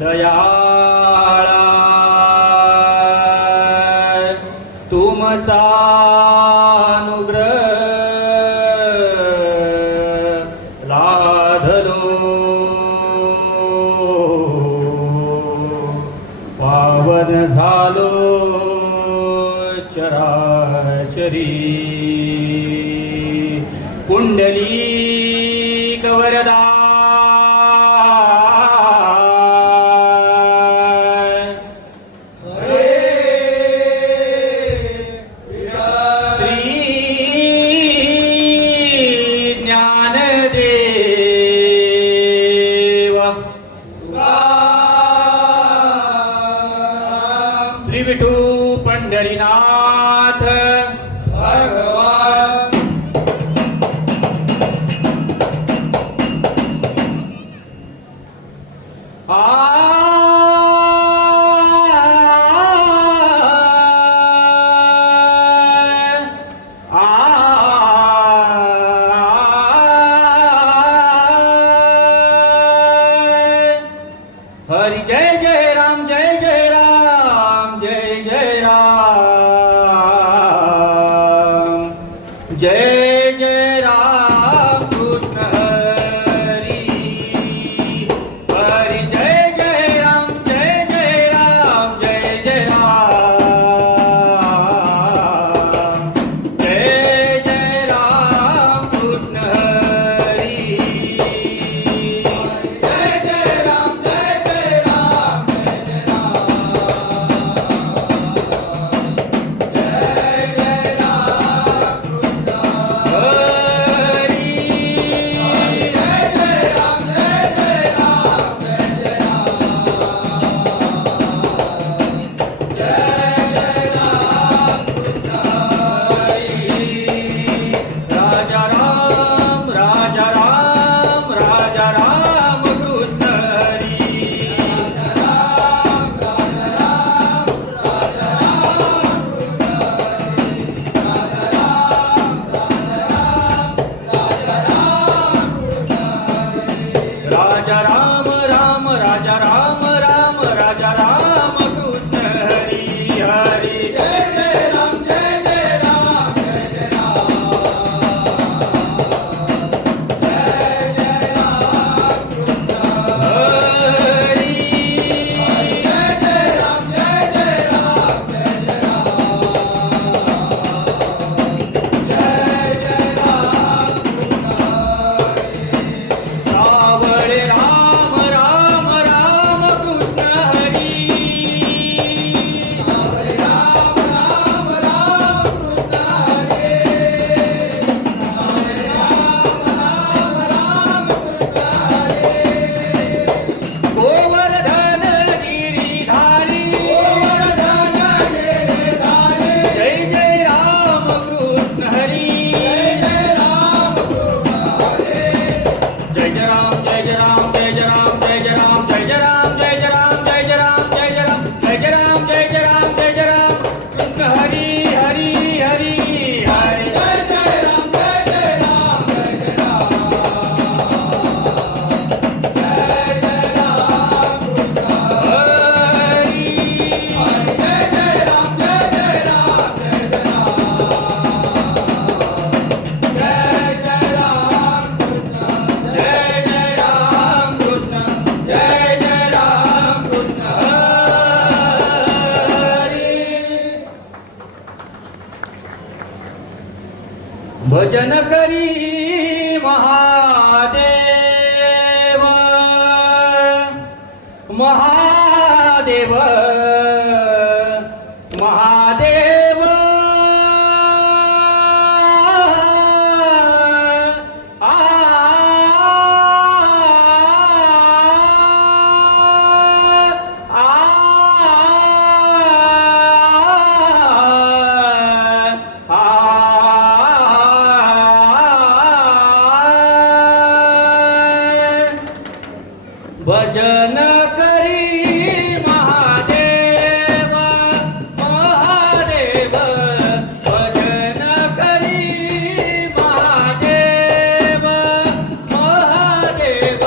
दयाळा तुमचा अनुग्रह लाधलो पावन झालो चराचरी पुंडलीक वरदा श्री विठू पंढरीनाथ भगवान हरि जय जय राम जय जय राम जय जय राम जय जय राम कृष्ण हरी हरि जय जय राम जय जय राम जय जय राम जय जय राम कृष्ण हरी जय जय राम जय जय राम जय जय राजा राम राजा राम राजा राम कृष्ण हरी राजा राम राम राजा राम राम राजा राम कृष्ण हरी हरी जय जय राम जय जय राम जय जय राम जय जय राम कृष्ण हरी जय जय राम जय जय राम जय जय राम जय जय राम सावळे राम राम राम कृष्ण हरी सावळे राम राम राम कृष्ण हरी सावळे राम राम राम कृष्ण हरी गोवर्धन गिरिधारी गोवर्धन गिरिधारी जय जय राम कृष्ण हरी जय जय राम कृष्ण हरी जय जय राम जय जय राम जय जय राम जय जय राम जय जय राम जय जय राम जय जय राम जय जय राम जय जय राम जय जय राम जय जय राम कृष्ण हरी हरी हरी हरी जय जय राम जय जय राम जय जय राम जय जय राम कृष्ण हरी हरी जय जय राम जय जय राम जय जय राम जय जय राम कृष्ण जय जय राम कृष्ण जय जय राम कृष्ण हरी भजन करी महादेव महादेव महादेव आ भजन करी महादेव महादेव भजन करी महादेव महादेव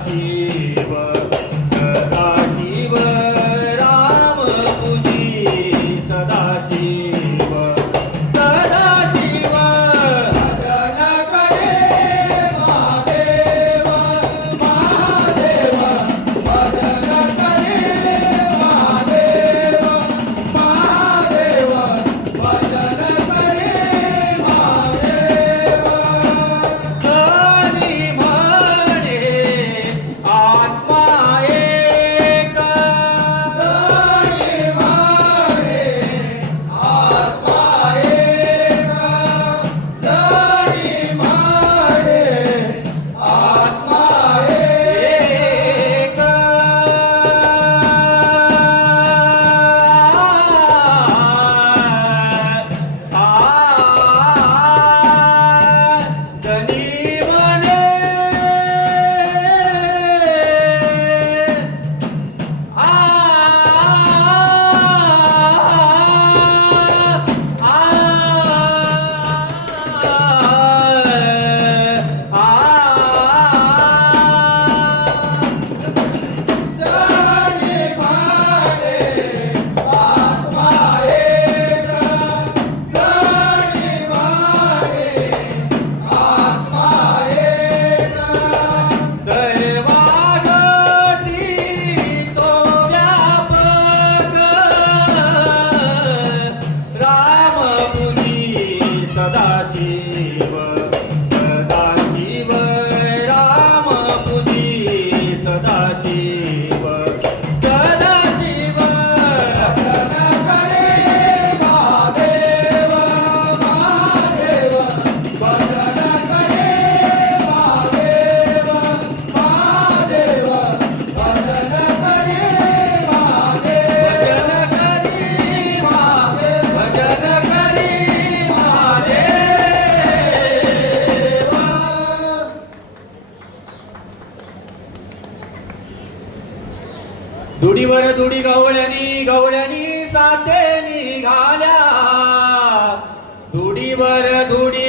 सदाशिव सदाशिव राम तुझी सदाशिव सदाशिव भजन करे महादेव महादेव भजन करे महादेव महादेव भजन करे महादेव हरी म्हणे आत्मा एक हरी म्हणे आत्मा एक हरी म्हणे आत्मा एक धनी म्हणे सदाशिव सदाशिव राम तुझी सदाशिव सदाशिव भजन करे महादेव महादेव भजन करे महादेव महादेव भजन करे महादेव भजन करे महादेव दुडीवर दुडी गवळणी गवळणी साथे निघाल्या दुडीवर दुडी